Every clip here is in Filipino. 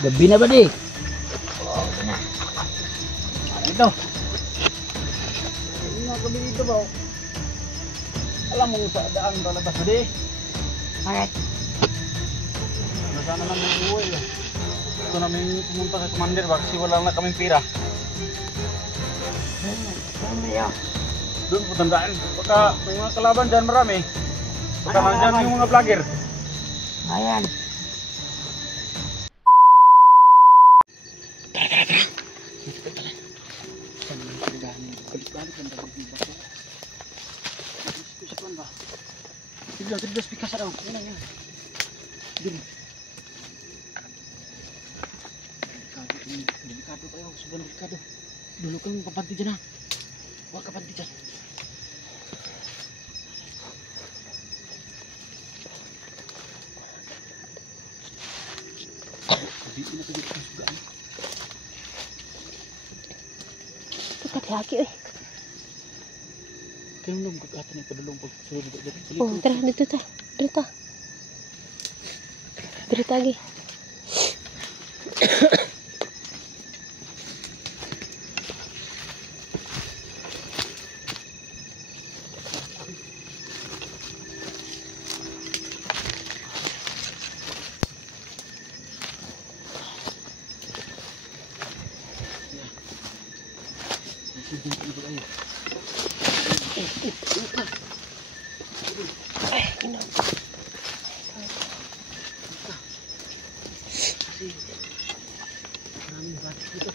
Gabi na ba di? Oh, na. Ito. Hindi nga gabi dito ba? Alam mo sa daan lalabas ba di? Bakit? Nasaan naman yung uwi eh. Gusto namin pumunta sa commander ba kasi wala na kaming pira. Ano yun? Doon po tandaan. Baka may mga kalaban dyan marami. Baka nandyan yung mga vlogger. Ayan. Tidak spikas ada. Ini. Dulu. Delikado kayo, sobrang delikado. Dulu kan kapanti dyan na. Huwag kapanti dyan. Kabitin na kayo ang sugaan. Ito kati-haki eh. Kaya nung gagatan na padulong pag sulod dito. Oh, tara dito ta. Dito. Dito lagi. Ay, ino. Maraming batik dito.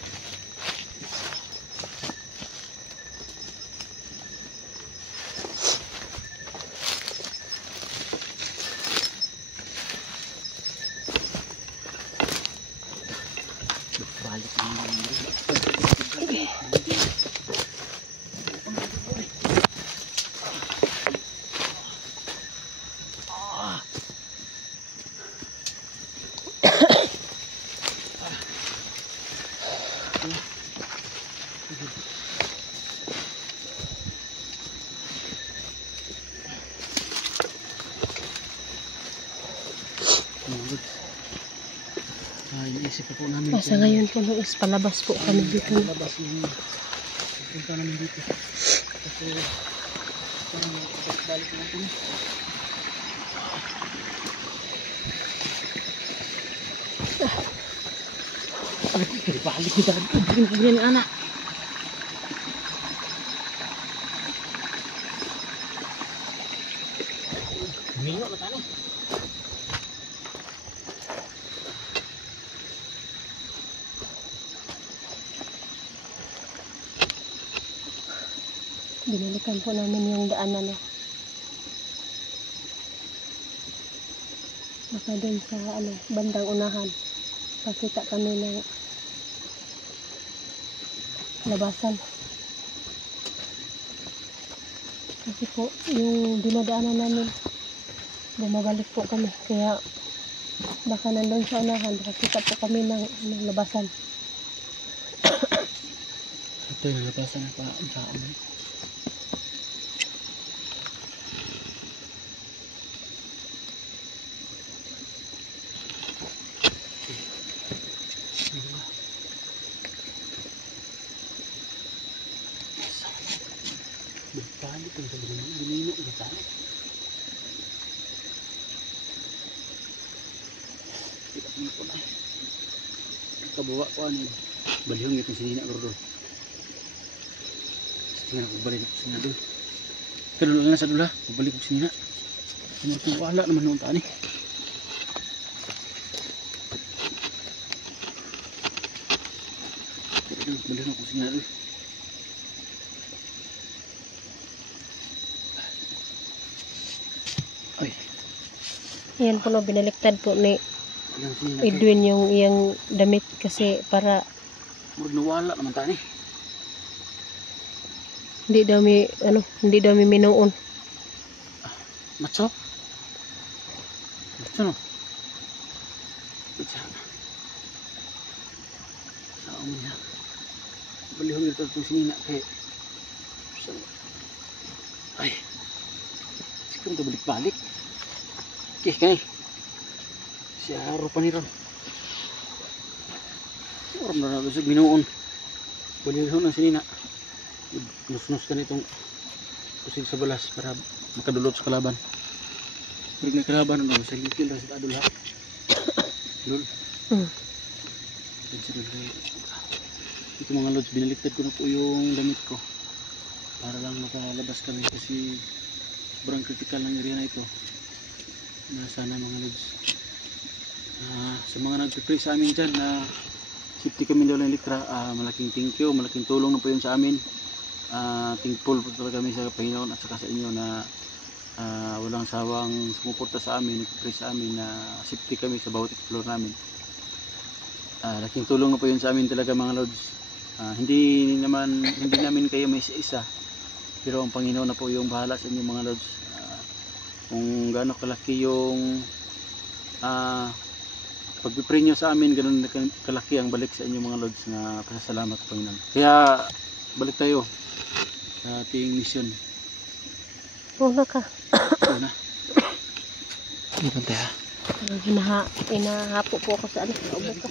Balik naman. Iniisip po namin. Sa ngayon po is palabas po kami dito. Palabas yung punta namin dito. Kasi balik na kami. Balik kita. Ganyan anak. Minyo na tani. Binalikan po namin yung daanan eh. Baka dun sa bandang unahan. Pakita kami ng labasan. Kasi po yung dinadaanan namin bumabalik po kami. Kaya baka nandun sa unahan. Pakita po kami ng labasan. Ito yung labasan pa ang saan eh. Balik ang sabi naman, ginino ang tayo. Tidak nito na. Kabawa ko ano, balihong itong sinina ko doon. Tingnan ko balik ko sinina doon. Pero lang na sa dula, balik ko sinina. Wala naman noong tani. Balihong ko sinina doon. Ay. Yan po no, binaliktad po ni Edwin yung iyang damit kasi para murag nawala naman tani. hindi daw mi minuon. Matso? Ito no? Ito na. Saan mo niya? Balihong ito itong sinina kaya. Ay. Siguro ito balik-balik. Okay, kaya. Siya rupa ni Ron. Oram na nabasag binuon. Balihon ang sinina. Nus-nus ka nitong pusil sa balas para makadulot sa kalaban. Pag may kalaban, nabasag yung kill sa adul ha. Lul. Ito mga lods, binaliktad ko na po yung damit ko. Para lang makalabas kami kasi sobrang critical ng area na ito. Na sana mga lods. Sa mga nagpipray sa amin dyan na safety kami daw ng Elektra, malaking thank you, malaking tulong na po yun sa amin. Thankful po talaga kami sa Panginoon at saka sa inyo na walang sawang sumuporta sa amin, nagpipray sa amin na safety kami sa bawat explore namin. Laking tulong na po yun sa amin talaga mga Lods. Hindi namin kayo may isa-isa, pero ang Panginoon na po yung bahala sa inyo mga Lods. Kung gaano kalaki yung pagpipray nyo sa amin, ganun kalaki ang balik sa inyo mga Lods na pasasalamat po Panginoon. Kaya balik tayo sa ating mission. Una ka. Una. Ano tayo? Inahapo po ako sa ano. Naubo ko.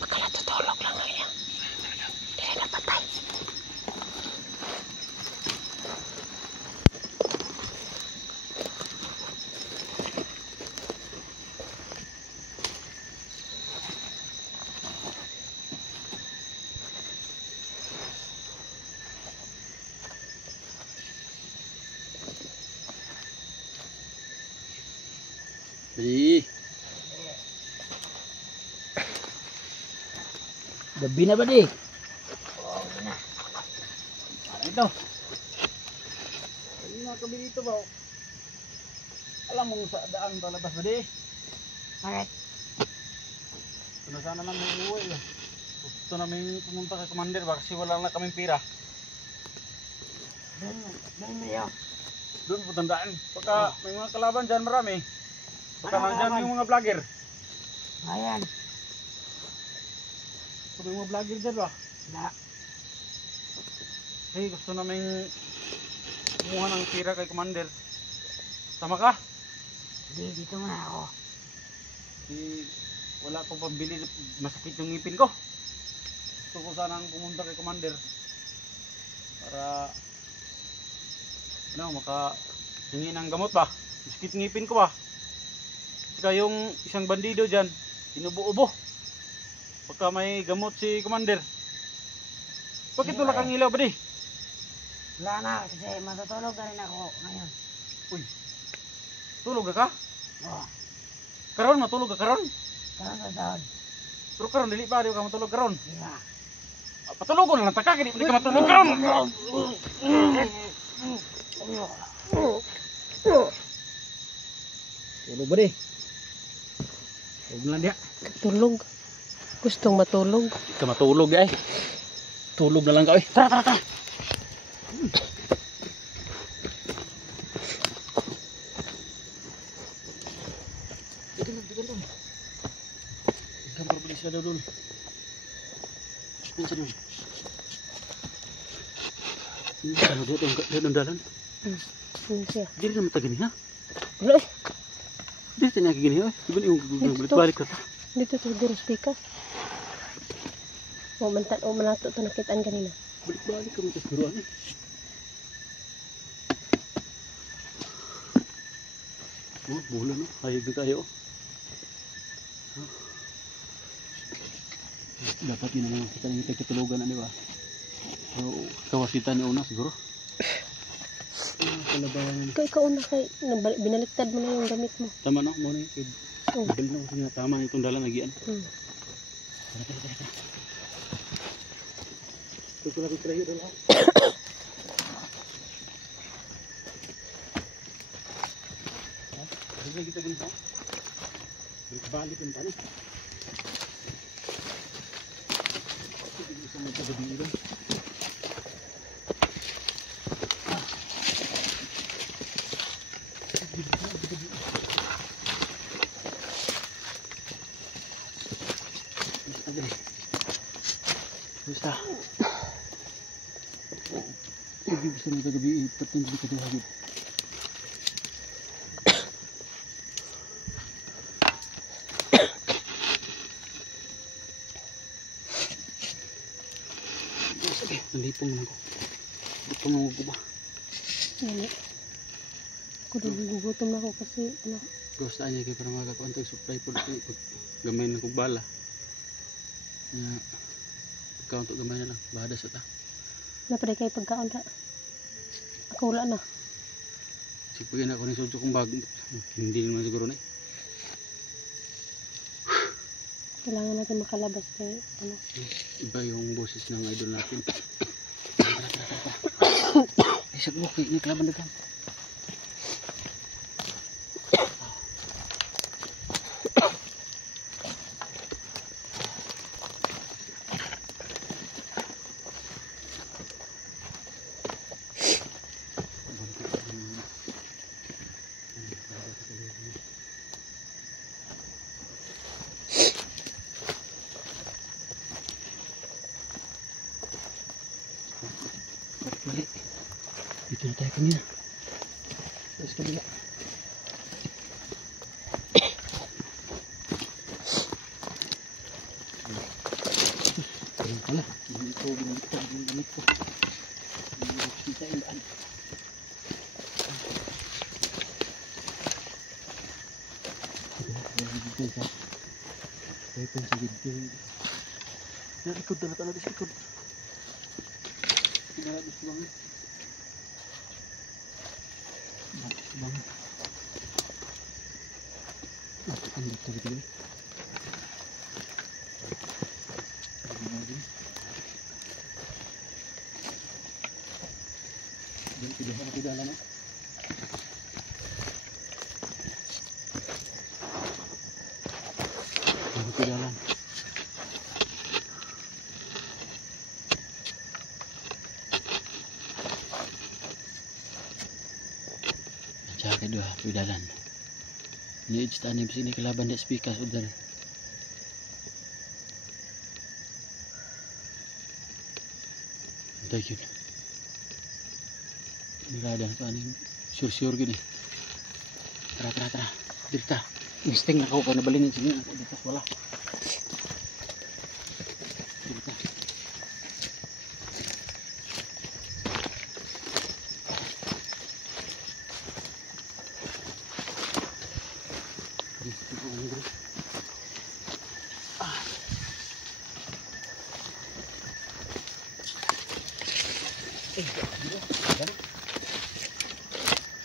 Makalatutulog lang ngayon. Dili na patay. Jadi gabi na ba di? Oo na. Ito. Hindi na kami dito ba? Alam mo sa daan palabas ba di? Bakit? Ano sana namin uuwi eh. Gusto namin pumunta kay Commander ba kasi wala na kaming pira. Doon mo yun. Doon po tandaan. Baka may mga kalaban dyan marami. Baka nandyan yung mga vlogger. Ayan. May mga vlogger dyan ba? Na. Hey, gusto namin kumuha ng pira kay Commander. Tama ka? Hindi, dito muna ako. Wala akong pambili, masakit yung ngipin ko. Gusto ko sanang pumunta kay Commander para makahingi ng gamot ba? Masakit ngipin ko ba? Saka yung isang bandido dyan, inubo-ubo. Pagka may gamot si Commander. Bakit wala kang ilaw ba di? Wala na, kasi matutulog na rin ako ngayon. Uy, tulog ka? Oo. Karon, matulog ka karon? Karon sa taon. Pero karon, dili pa, di ka matulog karon. Diba? Patulog ko na lang, taka, di ka matulog karon. Tulog ba di? Tulog lang dia. Tulog. Gustong matulog. Di ka matulog di ay. Tulog na lang ka, oy. Tara, tara, tara. Digan. Gambar beli siya daw dun. Pinsa dun. Ano dia dalan? Yun siya. Dili naman ta gani ha? Wala eh. Dili ta niya gani oy. Iban yung balik ka ta. Dito to, duros pikas. O manato to nakitaan kanina. Balik ka mo sa suruan eh. Oh, bola no. Hayag na tayo. Dapat yun naman kita ng katulugan na di ba? So, kawas kita ni una siguro. Kalabangan. Ikaw una kay binaliktad mo na yung gamit mo. Tama no, mo na yun. Bali na kasi nga tama itong dalan nagian. Tara. Ito ko lang trayo dala. Kasi kita pun tahu. Balik pun tahu. Kita bisa macam begini kan. Bisa. Hindi bisa nagagabi ipatong di kaduhagid. Sige, nalipong naman ko. Gutom na ko ba? Dali. Ako din gugutom na ako kasi ano. Gusto niya kay para makakuantag supply po dito. Gamay na kong bala. Pagkaon to gamay na lang. Bahada sa ta. Napaday kayo pagkaon na. Ako wala na. Sipagin ako ng sudyo kong bag. Hindi naman siguro na eh. Kailangan natin makalabas kay ano. Iba yung boses ng idol natin. Ay, sabi ko, naklaban na ka. Dito na tayo kanina. Tapos kabila. Ayun pala. Hindi ko binaliktad yung damit ko. Hindi ko kita ilaan. Dito sa weapon sa gidto. Nalikod na talaga sa likod. Pinalabas ko bang bang ang dito dito dan tidak ada di dalam di dalam Tsaka dua pidalan. Ni ijta ni sini kelaban dek speaker sudah. Thank you. Nila ada tuh ani sur gini. Tara. Dirta. Insting na ako na balingin sini ako dito wala. Dirta.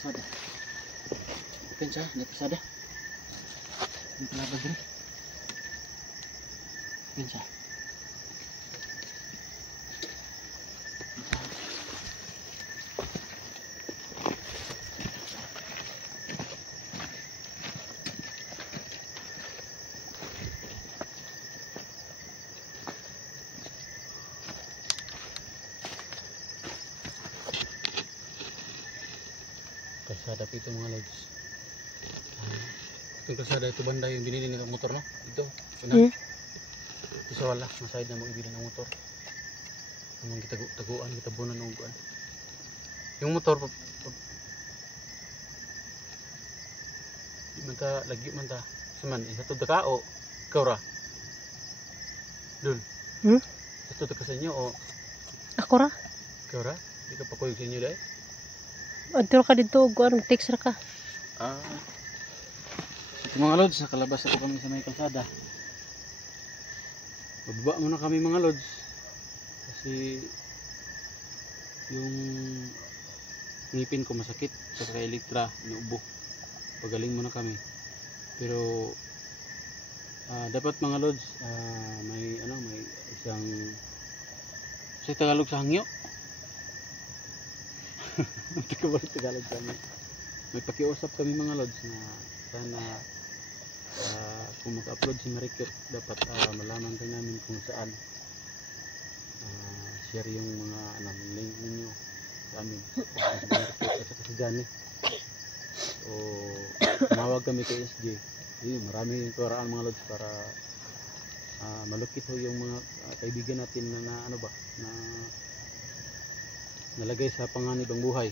Sada. Pensa, dito sada. Ang palabas rin. Pensa. Kalsada po ito mga lods. Itong kalsada ito banda yung binili ng motor no? Ito. Ito sa wala. Masayad na mag-ibili ng motor. Ang taguan, tabunan ng uguan. Yung motor di man ta lagi man ta. Saman isa to dakao. Ikaw ra. Dul. Ito ka sa inyo o Ako ra. ikaw ra? Di ka pa kuyog sa inyo dahil? Adto ka dito ug ano text ra ka. Ito mga lods, nakalabas ako kami sa may kalsada. Bababa muna kami mga lods. Kasi yung ngipin ko masakit sa kaka-elektra, inuubo. Pagaling muna kami. Pero dapat mga lods, may isang sa Tagalog sa hangyo. Tagalog sa hangyo. May pakiusap kami mga lods na sana kung mag-upload si Marikyot dapat malaman din namin kung saan share yung mga link ninyo sa amin si Marikyot at saka si Johnny. So tumawag kami kay SJ. Marami yung paraan mga lods para malukit ho yung mga kaibigan natin na ano ba na nalagay sa panganib ang buhay.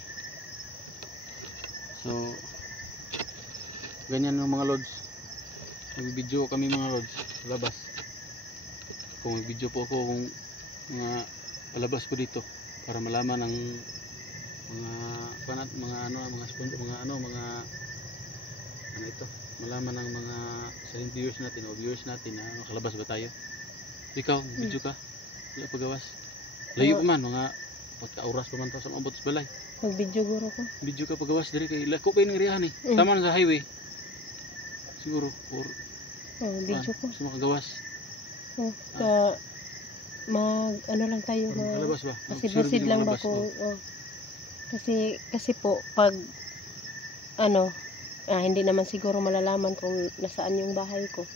So ganyan ng mga lods, mag-video kami mga lods sa labas. Kung mag-video po ako kung mga palabas ko dito para malaman ng mga ito, malaman ng mga silent viewers natin o viewers natin na kalabas ba tayo. Ikaw, video ka, wala pagawas, layo pa man, mga oras pa man sa mabot sa balay. Mag-video guro ko. Video ka pagawas diri kay lako pa yung riyahan tama na sa highway siguro or video ko. sa makagawas Ano lang tayo, kalabas ba pasid-pasid lang ba ko. Kasi po pag hindi naman siguro malalaman kung nasaan yung bahay ko.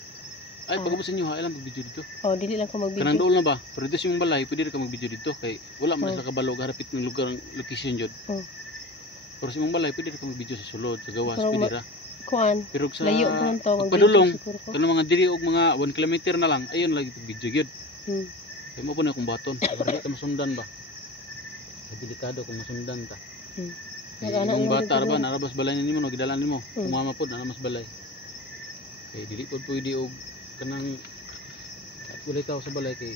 Ay pagabusin nyo ha, ilang mag-video dito. Dili lang ko mag-video. Kanang dool na ba? Pero dito yung balay, pwede rin ka mag-video dito. Kay wala man sa kabalo, harapit ng lugar, location dyan. Pero sa imong balay, pwede rin ka mag-video sa sulod, sa gawas, pwede ra. Pero sa layo pa lang to, pagpadulong, kanang mga diri og mga 1 kilometer na lang, ayun lagi pag-video yun. Kaya mo po na akong baton, para di ka masundan ba? Delikado kung masundan ta. Yung bata ba, narabas balay nimo, nagidalan nimo, umama po, naramas balay. Kaya dili po pwede og kanang walay tao sa balay kay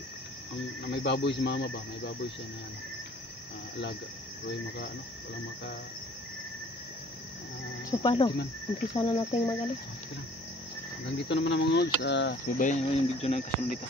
may baboy si mama ba, may baboy siya na alaga. Pero wala maka so paano? Umpisa na natin mag-alis. Hanggang dito naman ang mga lods. Subayan nyo yung video na kasunod dito.